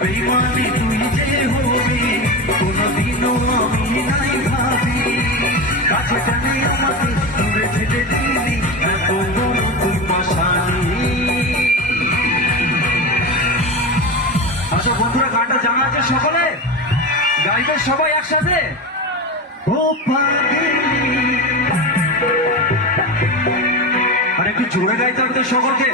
বেইমানি তুই যে হবি কোনদিনও আমি নাই ভাবি কাছে টানে আমাকে দূরে ছেড়ে দিলি এত বড় তুই পাশানি। আচ্ছা বন্ধুরা, গানটা জানা আছে সকলে? গাইবে সবাই একসাথে? ও পাগলি, আর একটু জোরে গাইতে হবে তো সকলকে।